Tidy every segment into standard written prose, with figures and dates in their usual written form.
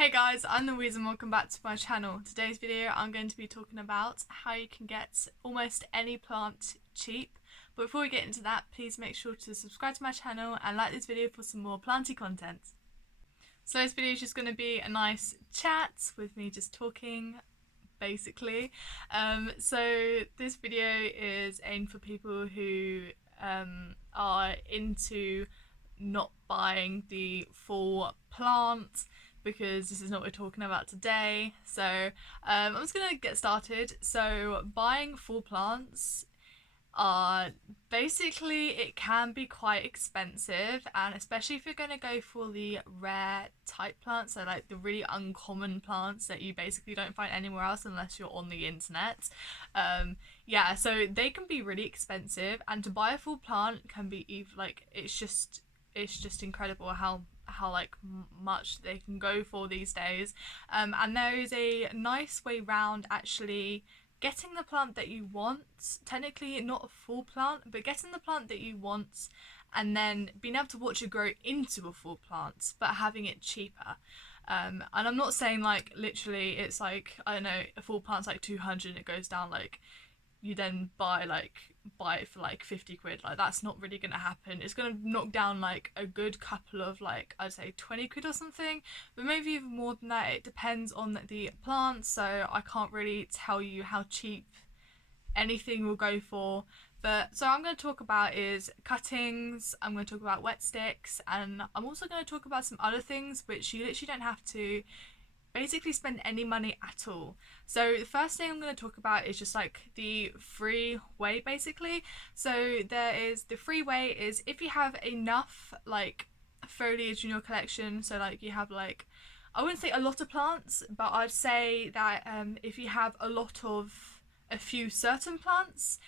Hey guys, I'm Louise and welcome back to my channel. Today's video I'm going to be talking about how you can get almost any plant cheap. But before we get into that, please make sure to subscribe to my channel and like this video for some more planty content. So this video is just going to be a nice chat with me just talking, basically. So this video is aimed for people who are into not buying the full plant, because this is not what we're talking about today. So I'm just gonna get started. So buying full plants are basically, it can be quite expensive, and especially if you're going to go for the rare type plants, so like the really uncommon plants that you basically don't find anywhere else unless you're on the internet. Yeah, so they can be really expensive, and to buy a full plant can be even like it's just incredible how like much they can go for these days. And there is a nice way round actually getting the plant that you want, technically not a full plant, but getting the plant that you want and then being able to watch it grow into a full plant, but having it cheaper. And I'm not saying like literally it's like, I don't know, a full plant's like 200 and it goes down, like you then buy it for like 50 quid. Like that's not really gonna happen. It's gonna knock down like a good couple of, like, I'd say 20 quid or something, but maybe even more than that. It depends on the plant, so I can't really tell you how cheap anything will go for. But so I'm going to talk about is cuttings, I'm going to talk about wet sticks, and I'm also going to talk about some other things which you literally don't have to basically spend any money at all. So the first thing I'm going to talk about is just like the free way, basically. So there is the free way is if you have enough like foliage in your collection, so like you have like, I wouldn't say a lot of plants, but I'd say that if you have a few certain plants,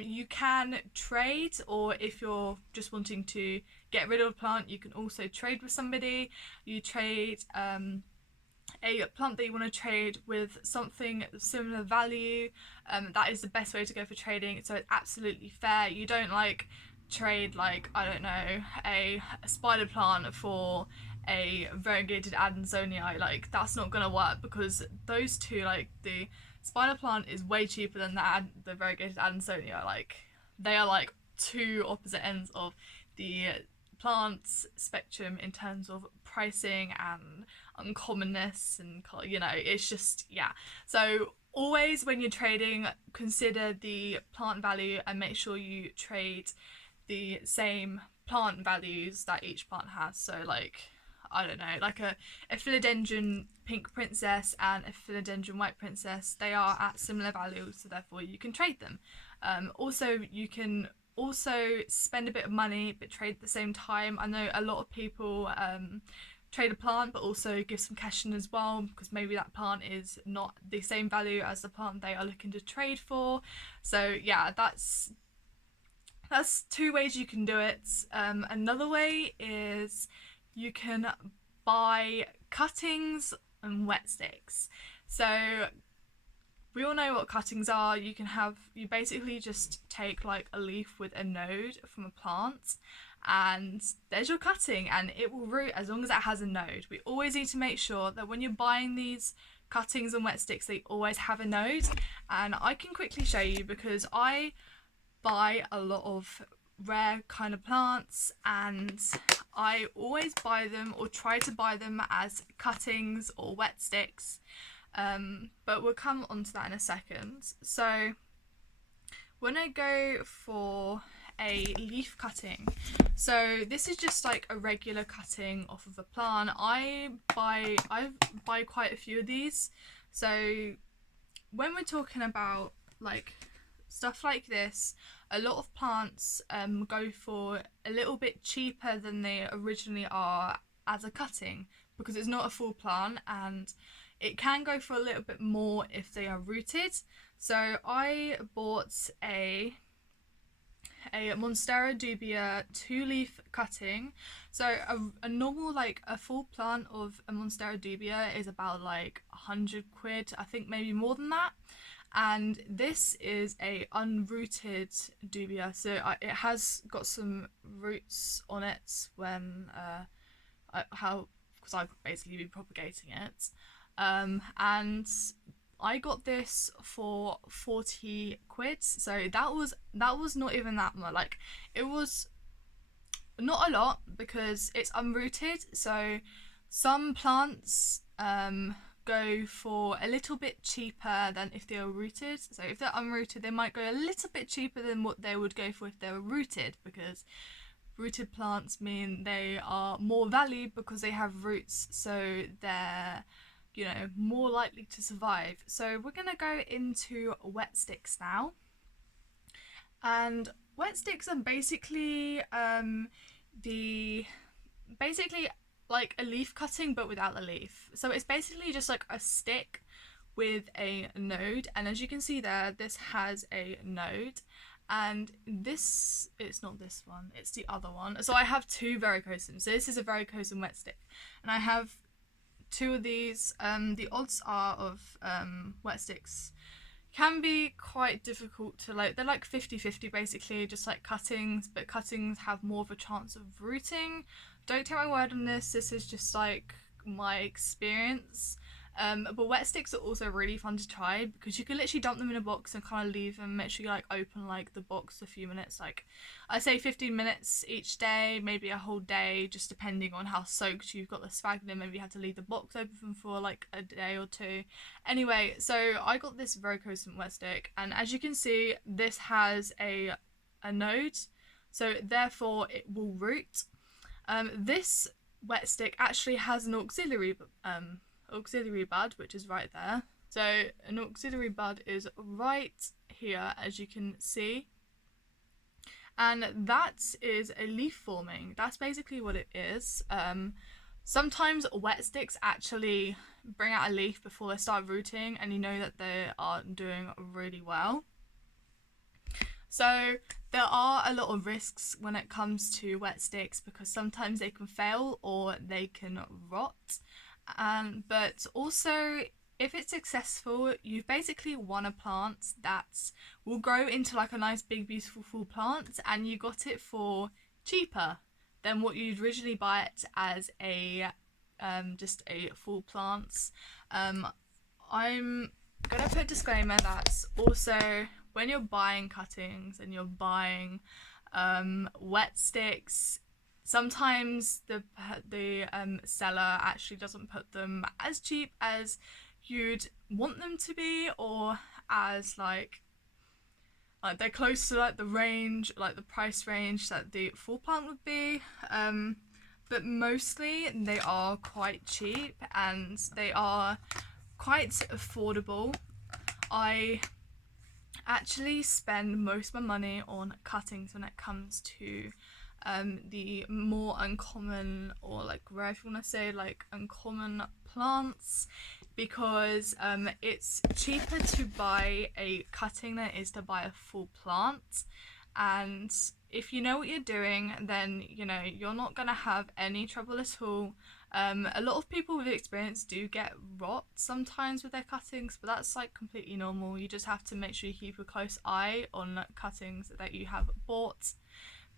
you can trade, or if you're just wanting to get rid of a plant, you can also trade with somebody. You trade a plant that you want to trade with something similar value. That is the best way to go for trading, so it's absolutely fair. You don't like trade, like, I don't know, a spider plant for a variegated Adansonii. Like that's not gonna work, because those two, like the spider plant is way cheaper than the variegated Adansonii. Like they are like two opposite ends of the plants spectrum in terms of pricing and uncommonness, and it's just, yeah. So always when you're trading, consider the plant value and make sure you trade the same plant values that each plant has. So like, I don't know, like a philodendron pink princess and a philodendron white princess, they are at similar values, so therefore you can trade them. Also, you can also spend a bit of money but trade at the same time. I know a lot of people trade a plant but also give some cash in as well, because maybe that plant is not the same value as the plant they are looking to trade for. So yeah, that's two ways you can do it. Another way is you can buy cuttings and wet sticks. So we all know what cuttings are. You basically just take like a leaf with a node from a plant, and there's your cutting, and it will root as long as it has a node. We always need to make sure that when you're buying these cuttings and wet sticks, they always have a node. And I can quickly show you, because I buy a lot of rare kind of plants, and I always buy them or try to buy them as cuttings or wet sticks. But we'll come onto that in a second. So when I go for a leaf cutting, so this is just like a regular cutting off of a plant. I buy quite a few of these. So when we're talking about like stuff like this, a lot of plants go for a little bit cheaper than they originally are as a cutting, because it's not a full plant, and it can go for a little bit more if they are rooted. So I bought a Monstera dubia 2-leaf cutting. So a normal, like a full plant of a Monstera dubia is about like 100 quid, I think maybe more than that. And this is a unrooted dubia, so it has got some roots on it when because I could basically be propagating it. And I got this for 40 quid, so that was not even that much. Like, it was not a lot because it's unrooted, so some plants go for a little bit cheaper than if they were rooted. So if they're unrooted, they might go a little bit cheaper than what they would go for if they were rooted, because rooted plants mean they are more valued because they have roots, so they're, you know, more likely to survive. So we're gonna go into wet sticks now. And wet sticks are basically like a leaf cutting but without the leaf. So it's basically just like a stick with a node, and as you can see there, this has a node, and this, it's not this one, it's the other one. So I have two varicosum. So this is a varicosum wet stick, and I have two of these. The odds are of wet sticks can be quite difficult to, like, they're like 50-50 basically, just like cuttings, but cuttings have more of a chance of rooting. Don't take my word on this, this is just like my experience. But wet sticks are also really fun to try because you can literally dump them in a box and kind of leave them. Make sure you like open like the box a few minutes, like I say 15 minutes each day, maybe a whole day, just depending on how soaked you've got the sphagnum. Maybe you have to leave the box open for like a day or two. Anyway, so I got this varicosum wet stick, and as you can see, this has a node, so therefore it will root. This wet stick actually has an auxiliary bud, which is right there. So an auxiliary bud is right here, as you can see, and that is a leaf forming. That's basically what it is. Sometimes wet sticks actually bring out a leaf before they start rooting, and you know that they are doing really well. So there are a lot of risks when it comes to wet sticks because sometimes they can fail or they can rot. But also, if it's successful, you've basically won a plant that will grow into like a nice big beautiful full plant, and you got it for cheaper than what you'd originally buy it as a just a full plant. I'm gonna put a disclaimer that also when you're buying cuttings and you're buying wet sticks, sometimes the seller actually doesn't put them as cheap as you'd want them to be, or as like they're close to like the range, like the price range that the full plant would be. But mostly they are quite cheap and they are quite affordable. I actually spend most of my money on cuttings when it comes to the more uncommon, or like rare, if you want to say, like uncommon plants, because it's cheaper to buy a cutting than it is to buy a full plant. And if you know what you're doing, then you know you're not gonna have any trouble at all. A lot of people with experience do get rot sometimes with their cuttings, but that's like completely normal. You just have to make sure you keep a close eye on cuttings that you have bought.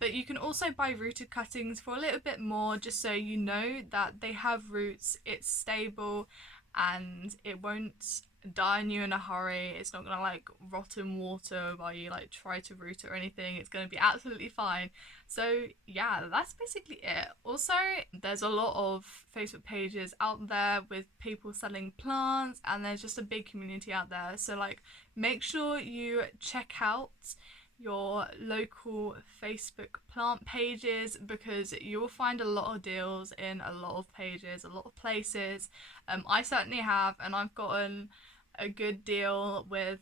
But you can also buy rooted cuttings for a little bit more, just so you know that they have roots, it's stable, and it won't die on you in a hurry. It's not gonna like rot in water while you like try to root it or anything. It's gonna be absolutely fine. So yeah, that's basically it. Also, there's a lot of Facebook pages out there with people selling plants, and there's just a big community out there. So like, make sure you check out your local Facebook plant pages, because you will find a lot of deals in a lot of pages, a lot of places. I certainly have, and I've gotten a good deal with,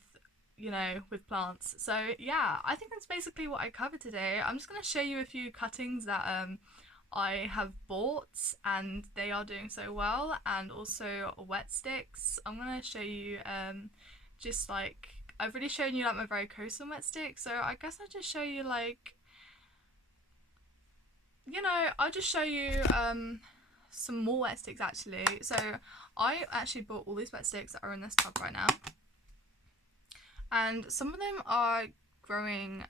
you know, with plants. So yeah, I think that's basically what I covered today. I'm just going to show you a few cuttings that I have bought and they are doing so well, and also wet sticks. I'm going to show you just like, I've already shown you like my varicosum wet stick, so I guess I'll just show you like, you know, I'll just show you some more wet sticks actually. So I actually bought all these wet sticks that are in this tub right now, and some of them are growing.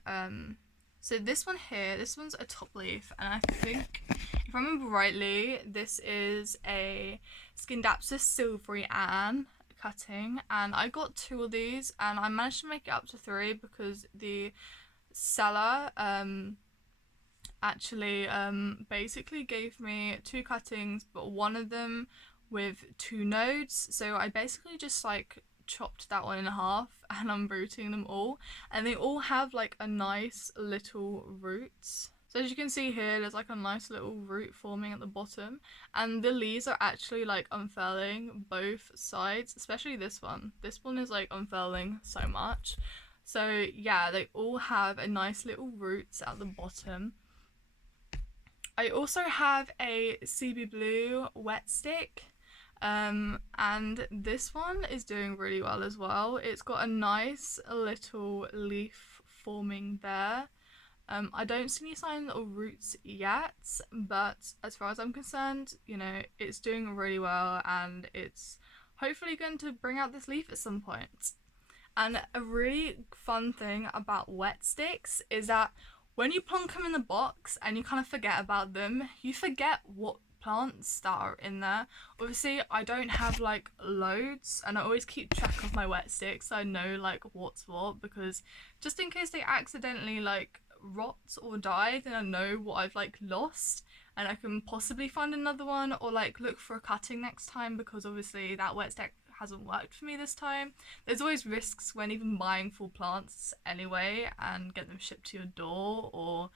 So this one here, this one's a top leaf, and I think if I remember rightly, this is a Skindapsus silvery Anne cutting, and I got 2 of these, and I managed to make it up to 3 because the seller actually basically gave me 2 cuttings, but one of them with 2 nodes. So I basically just like chopped that one in half and I'm rooting them all, and they all have like a nice little roots. So as you can see here, there's like a nice little root forming at the bottom, and the leaves are actually like unfurling both sides, especially this one. This one is like unfurling so much. So yeah, they all have a nice little roots at the bottom. I also have a CB Blue wet stick, and this one is doing really well as well. It's got a nice little leaf forming there. I don't see any signs of roots yet, but as far as I'm concerned, you know, it's doing really well, and it's hopefully going to bring out this leaf at some point. And a really fun thing about wet sticks is that when you plonk them in the box and you kind of forget about them, you forget what plants that are in there. Obviously, I don't have like loads, and I always keep track of my wet sticks so I know like what's what, because just in case they accidentally like rot or die, then I know what I've like lost, and I can possibly find another one or like look for a cutting next time, because obviously that wet stick hasn't worked for me this time. There's always risks when even buying full plants anyway and get them shipped to your door, or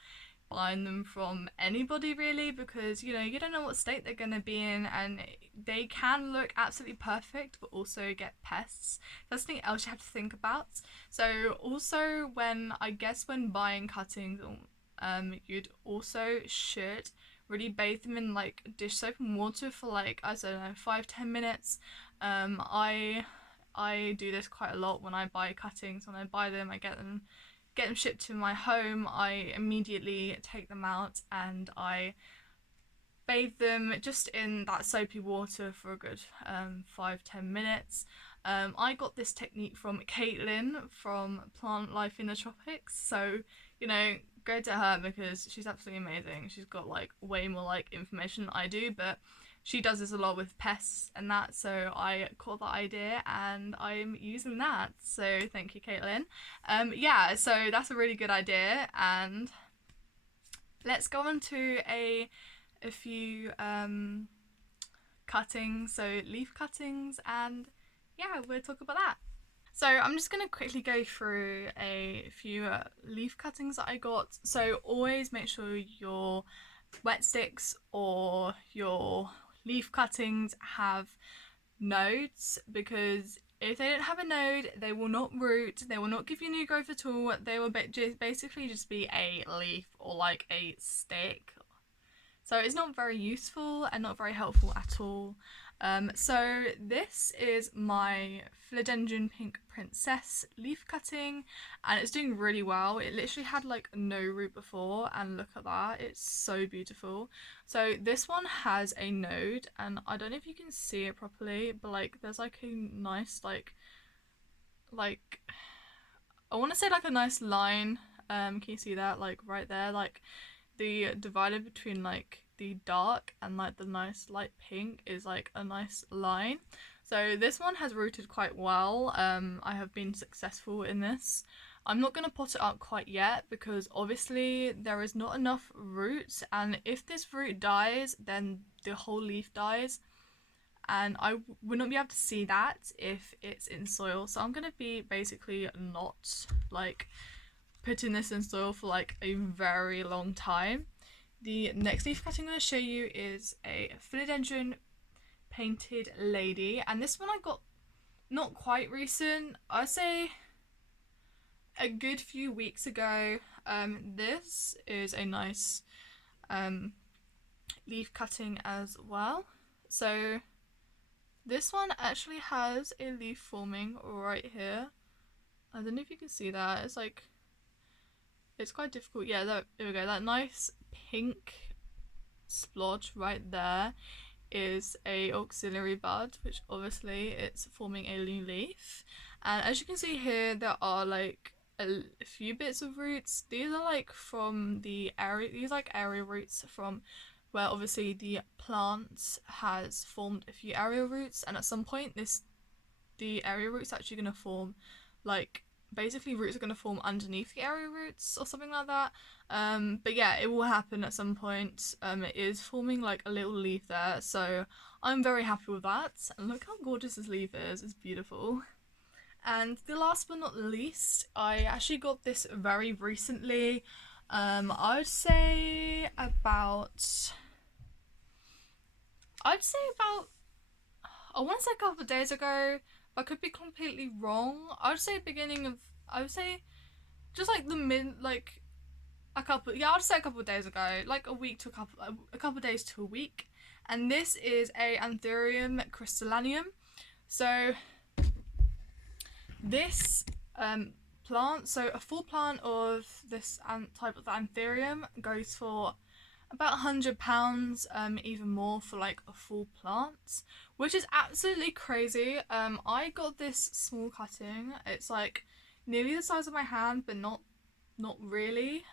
buying them from anybody really, because you know, you don't know what state they're going to be in, and they can look absolutely perfect but also get pests. That's something else you have to think about. So also, when buying cuttings, you'd also should really bathe them in like dish soap and water for like, I don't know, 5-10 minutes. I do this quite a lot when I buy cuttings. When I buy them, I get them shipped to my home. I immediately take them out and I bathe them just in that soapy water for a good 5-10 minutes. I got this technique from Caitlin from Plant Life in the Tropics, so you know, go to her because she's absolutely amazing. She's got like way more like information than I do, but she does this a lot with pests and that, so I caught that idea and I'm using that. So thank you, Caitlin. Yeah, so that's a really good idea, and let's go on to a few cuttings, so leaf cuttings, and yeah, we'll talk about that. So I'm just going to quickly go through a few leaf cuttings that I got. So always make sure your wet sticks or your leaf cuttings have nodes, because if they don't have a node, they will not root, they will not give you new growth at all. They will basically just be a leaf or like a stick. So it's not very useful and not very helpful at all. So this is my Philodendron Pink Princess leaf cutting, and it's doing really well. It literally had like no root before, and look at that, it's so beautiful. So this one has a node, and I don't know if you can see it properly, but like there's like a nice like I want to say like a nice line. Can you see that, like right there, like the divider between like the dark and like the nice light pink is like a nice line. So this one has rooted quite well. I have been successful in this. I'm not going to pot it up quite yet because obviously there is not enough roots, and if this root dies then the whole leaf dies, and I would not be able to see that if it's in soil. So I'm going to be basically not like putting this in soil for like a very long time. The next leaf cutting I'm going to show you is a Philodendron Painted Lady, and this one I got not quite recent, I'd say a good few weeks ago. This is a nice leaf cutting as well. So this one actually has a leaf forming right here. I don't know if you can see that. It's like, it's quite difficult. Yeah, there we go. That nice pink splodge right there is a auxiliary bud, which obviously it's forming a new leaf. And as you can see here, there are like a few bits of roots. These are like from the area, these like area roots from where obviously the plant has formed a few aerial roots, and at some point the area roots actually going to form, like, basically roots are going to form underneath the area roots or something like that. But yeah, it will happen at some point. It is forming like a little leaf there, so I'm very happy with that. And look how gorgeous this leaf is. It's beautiful. And the last but not least, I actually got this very recently. I would say about I want to say a couple of days ago, but I could be completely wrong. I would say I would say just like I would say a couple of days ago, like a couple of days to a week. And this is a Aetherium Crystallinium. So this plant, so a full plant of this type of Aetherium goes for about £100, even more for like a full plant, which is absolutely crazy. I got this small cutting. It's like nearly the size of my hand, but not really.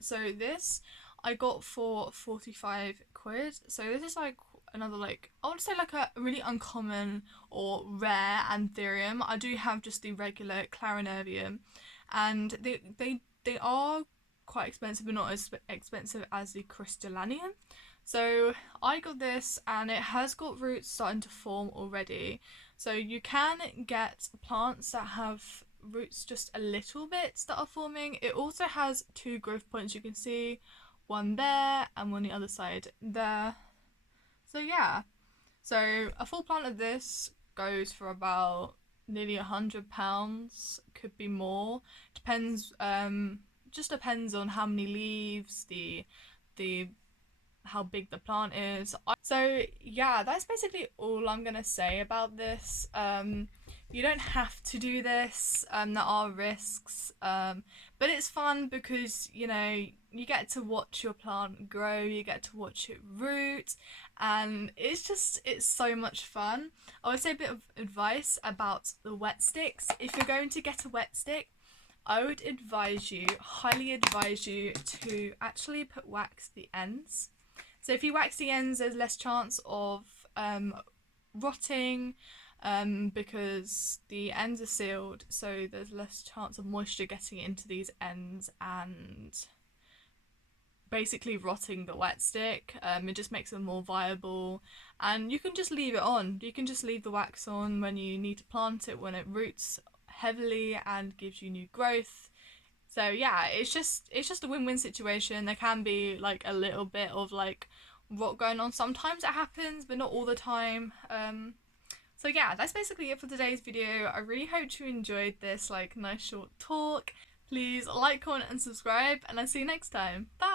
So this I got for 45 quid. So this is like another, like, I would say like a really uncommon or rare Aetherium. I do have just the regular Clarinervium, and they are quite expensive, but not as expensive as the Crystallinium. So I got this, and it has got roots starting to form already. So you can get plants that have roots just a little bit that are forming. It also has 2 growth points, you can see one there and one on the other side there. So yeah, so a full plant of this goes for about nearly £100, could be more, depends, just depends on how many leaves, the how big the plant is. So yeah, that's basically all I'm gonna say about this. You don't have to do this. There are risks, but it's fun because, you know, you get to watch your plant grow, you get to watch it root, and it's so much fun. I would say a bit of advice about the wet sticks. If you're going to get a wet stick, I would highly advise you to actually wax the ends. So if you wax the ends, there's less chance of rotting, because the ends are sealed, so there's less chance of moisture getting into these ends and basically rotting the wet stick. It just makes them more viable, and you can just leave it on. You can just leave the wax on when you need to plant it, when it roots heavily and gives you new growth. So yeah, it's just a win-win situation. There can be like a little bit of like rot going on. Sometimes it happens, but not all the time. So yeah, that's basically it for today's video. I really hope you enjoyed this like nice short talk. Please like, comment and subscribe, and I'll see you next time. Bye!